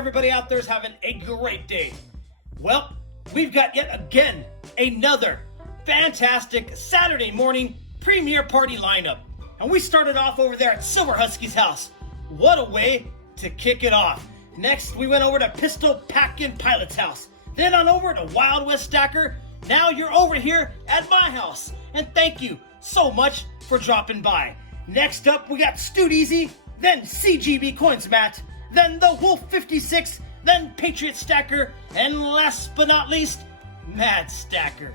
everybody out there is having a great day. Well, we've got yet again another fantastic Saturday morning premiere party lineup. And we started off over there at Silver Husky's house. What a way to kick it off. Next, we went over to Pistol Packin' Pilot's house. Then on over to Wild West Stacker. Now you're over here at my house. And thank you so much for dropping by. Next up, we got Stewed Easy, then CGB Coins Matt, then the Wolf 56, then Patriot Stacker, and last but not least, Mad Stacker.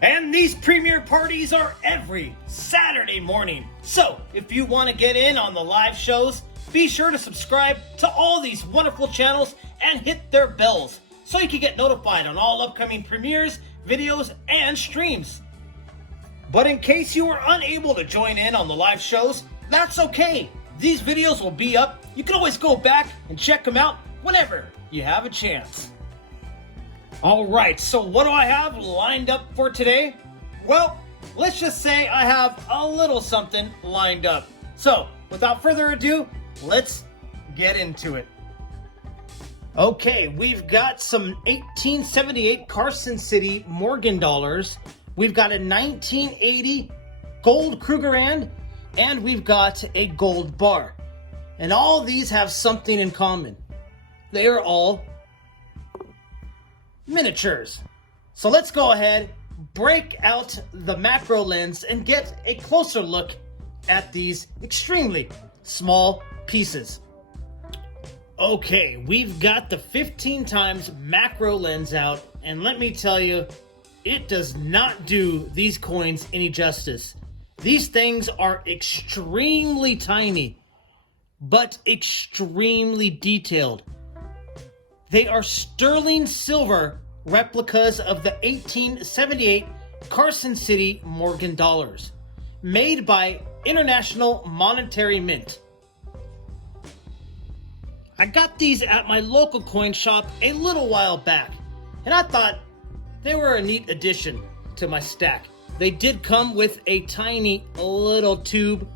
And these premiere parties are every Saturday morning. So if you want to get in on the live shows, be sure to subscribe to all these wonderful channels and hit their bells so you can get notified on all upcoming premieres, videos, and streams. But in case you were unable to join in on the live shows, that's okay. These videos will be up. You can always go back and check them out whenever you have a chance. Alright, so what do I have lined up for today? Well, let's just say I have a little something lined up. So, without further ado, let's get into it. Okay, we've got some 1878 Carson City Morgan dollars. We've got a 1980 gold Krugerrand, and we've got a gold bar. And all these have something in common. They are all miniatures. So let's go ahead, break out the macro lens, and get a closer look at these extremely small pieces. Okay, we've got the 15 times macro lens out, and let me tell you, it does not do these coins any justice. These things are extremely tiny, but extremely detailed. They are sterling silver replicas of the 1878 Carson City Morgan dollars, made by International Monetary Mint. I got these at my local coin shop a little while back, and I thought they were a neat addition to my stack. They did come with a tiny little tube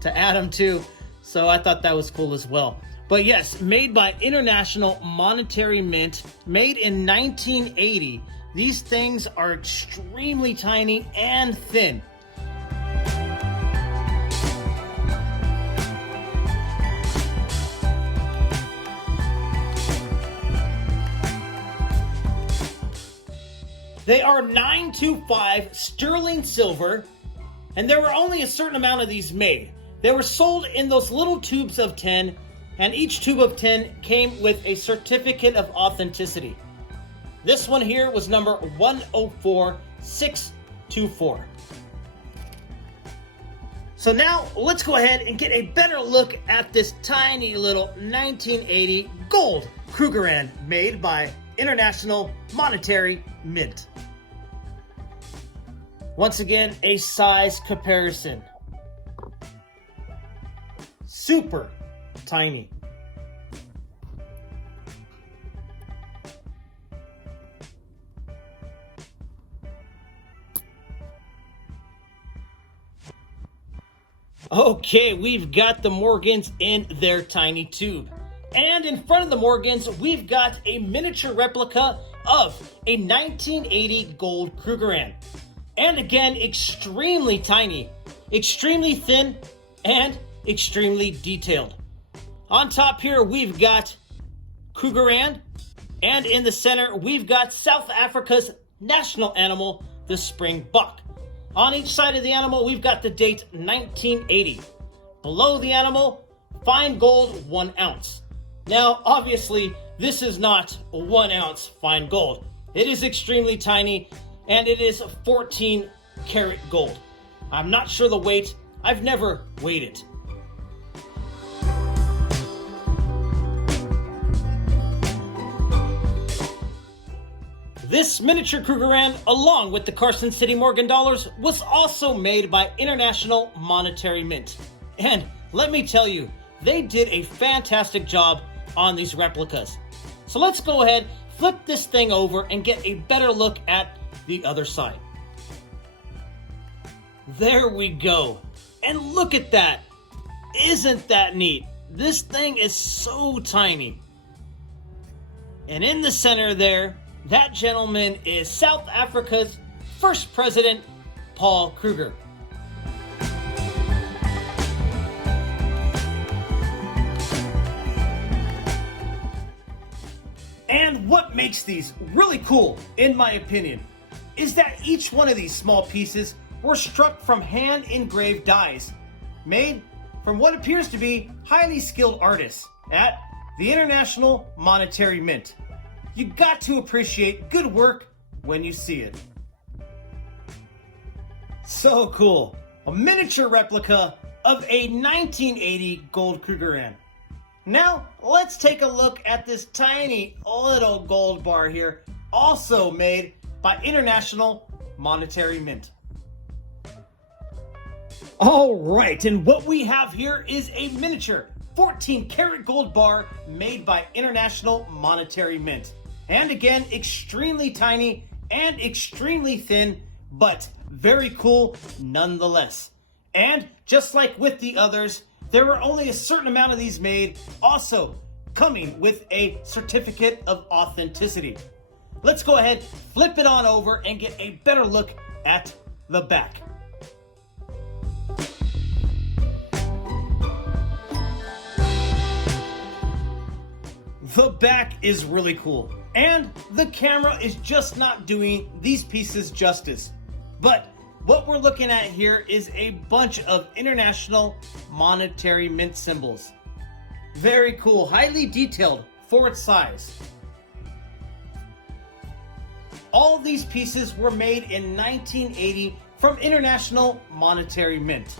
to add them to, so I thought that was cool as well. But yes, made by International Monetary Mint, made in 1980. These things are extremely tiny and thin. They are 925 sterling silver, and there were only a certain amount of these made. They were sold in those little tubes of 10, and each tube of 10 came with a certificate of authenticity. This one here was number 104624. So now let's go ahead and get a better look at this tiny little 1980 gold Krugerrand made by International Monetary Mint. Once again, a size comparison. Super tiny. Okay, we've got the Morgans in their tiny tube. And in front of the Morgans, we've got a miniature replica of a 1980 gold Krugerrand. And again, extremely tiny, extremely thin, and extremely detailed. On top here, we've got Krugerrand, and in the center, we've got South Africa's national animal, the springbok. On each side of the animal, we've got the date 1980. Below the animal, fine gold 1 ounce. Now, obviously, this is not 1 ounce fine gold. It is extremely tiny, and it is 14 karat gold. I'm not sure the weight. I've never weighed it. This miniature Krugerrand, along with the Carson City Morgan dollars, was also made by International Monetary Mint. And let me tell you, they did a fantastic job on these replicas. So let's go ahead, flip this thing over, and get a better look at the other side. There we go. And look at that. Isn't that neat? This thing is so tiny. And in the center there, that gentleman is South Africa's first president, Paul Kruger. And what makes these really cool, in my opinion, is that each one of these small pieces were struck from hand-engraved dies, made from what appears to be highly skilled artists at the International Monetary Mint. You got to appreciate good work when you see it. So cool. A miniature replica of a 1980 gold Krugerrand. Now, let's take a look at this tiny little gold bar here, also made by International Monetary Mint. All right, and what we have here is a miniature 14 karat gold bar made by International Monetary Mint. And again, extremely tiny and extremely thin, but very cool nonetheless. And just like with the others, there were only a certain amount of these made, also coming with a certificate of authenticity. Let's go ahead, flip it on over, and get a better look at the back. The back is really cool, and the camera is just not doing these pieces justice. But what we're looking at here is a bunch of International Monetary Mint symbols. Very cool, highly detailed for its size. All of these pieces were made in 1980 from International Monetary Mint.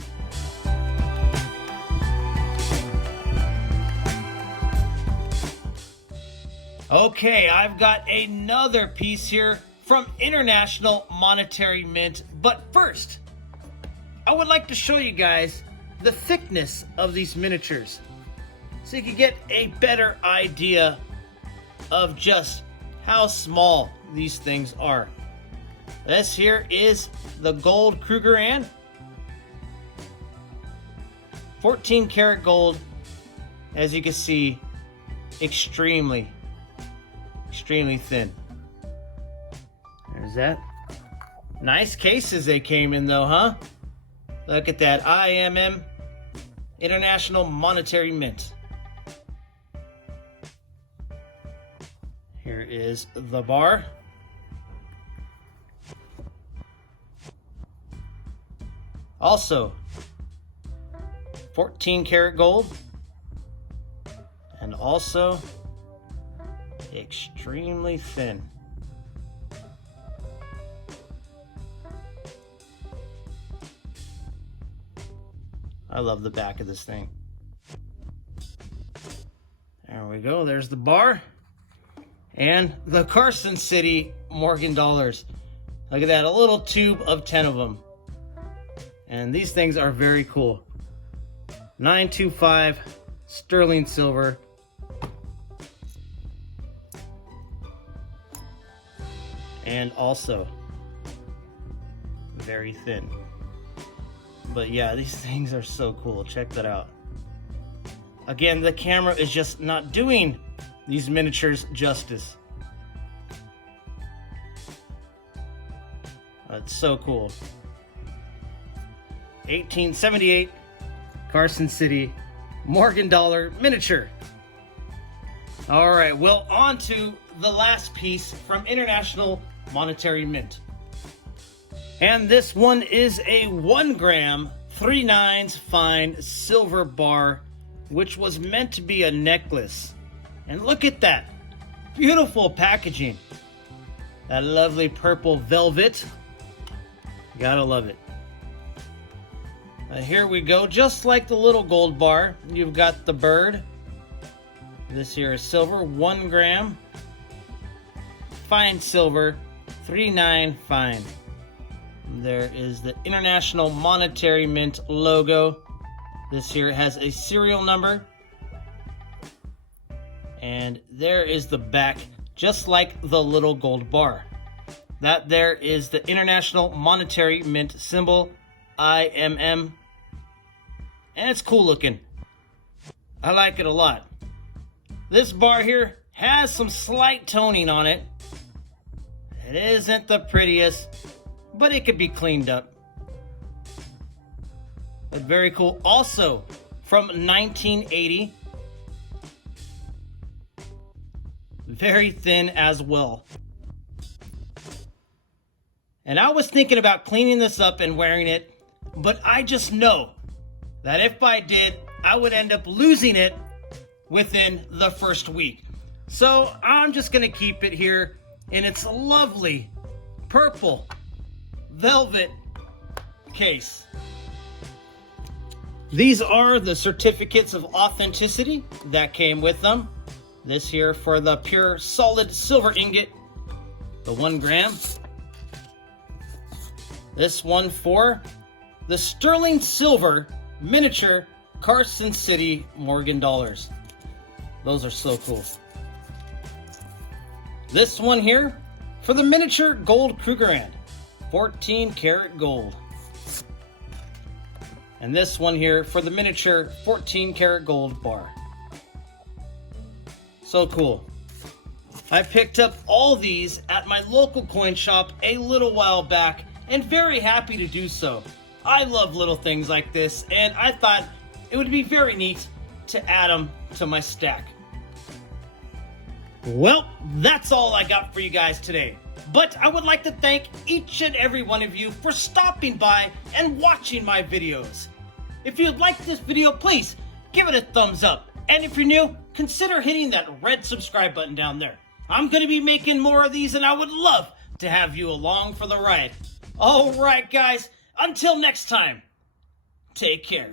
Okay, I've got another piece here from International Monetary Mint, but first, I would like to show you guys the thickness of these miniatures so you can get a better idea of just how small these things are. This here is the gold Krugerrand, 14 karat gold, as you can see, extremely thin. There's that. Nice cases they came in though, huh? Look at that, IMM, International Monetary Mint. Here is the bar. Also, 14 karat gold, and also extremely thin. I love the back of this thing. There we go, there's the bar. And the Carson City Morgan dollars. Look at that, a little tube of 10 of them. And these things are very cool. 925 sterling silver. And also very thin. But yeah, these things are so cool. Check that out. Again, the camera is just not doing these miniatures justice. That's so cool. 1878 Carson City Morgan dollar miniature. All right, well, on to the last piece from International Monetary Mint. And this one is a 1 gram 3/9 fine silver bar, which was meant to be a necklace. And look at that, beautiful packaging. That lovely purple velvet, gotta love it. Here we go, just like the little gold bar, you've got the bird. This here is silver, 1 gram, fine silver, 3/9 fine. There is the International Monetary Mint logo. This here has a serial number. And there is the back, just like the little gold bar. That there is the International Monetary Mint symbol, IMM. And it's cool looking. I like it a lot. This bar here has some slight toning on it. It isn't the prettiest, but it could be cleaned up. But very cool. Also from 1980. Very thin as well. And I was thinking about cleaning this up and wearing it, but I just know that if I did, I would end up losing it within the first week. So I'm just going to keep it here in its lovely purple velvet case. These are the certificates of authenticity that came with them. This here for the pure solid silver ingot, the 1 gram. This one for the sterling silver miniature Carson City Morgan dollars. Those are so cool. This one here for the miniature gold Krugerrand, 14 karat gold. And this one here for the miniature 14 karat gold bar. So cool. I picked up all these at my local coin shop a little while back, and very happy to do so. I love little things like this, and I thought it would be very neat to add them to my stack. Well, that's all I got for you guys today. But I would like to thank each and every one of you for stopping by and watching my videos. If you liked this video, please give it a thumbs up. And if you're new, consider hitting that red subscribe button down there. I'm going to be making more of these, and I would love to have you along for the ride. All right, guys, until next time, take care.